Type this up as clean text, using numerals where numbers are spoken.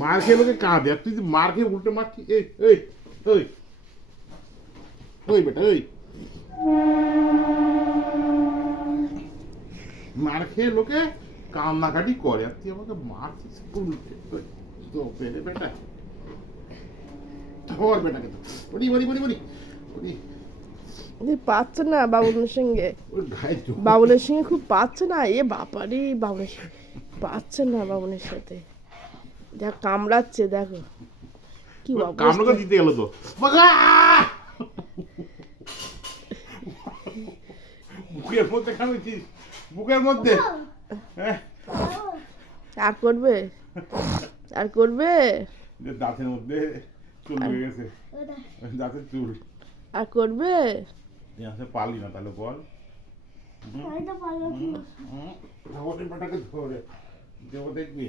মার খেয়ে লোকে কাঁদে, আর তুই মার খেয়ে উল্টে মারছি। এই এই ওই ওই বেটা ওই, মার খেয়ে লোকে কান্নাকাটি করে, আর তুই আমাকে মারছিস উল্টে। তো পেরে বেটা, ধর বেটাকে তো, বলি বলি বলি বলি বলি। পাচ্ছে না বাবুলের সঙ্গে, ওর গায়ে জোর। বাবুলের সঙ্গে খুব পাচ্ছে না। এ বাপারে, বাবুলের সঙ্গে পাচ্ছে না, বাবুলের সাথে দেখ কামড়াচ্ছে, দেখো কি কামড় অবস্থা। দিতে গেল তো বাবা, বুকের মধ্যে কামড়েছিস, বুকের মধ্যে। হ্যাঁ, আর করবে, আর করবে, যে দাঁতের মধ্যে চুল হয়ে গেছে, দাঁতের চুল। আর করবে। তুই আসলে পারলি না তাহলে বল। ঠাকুরের পাটাকে ধরে দেবো দেখবি।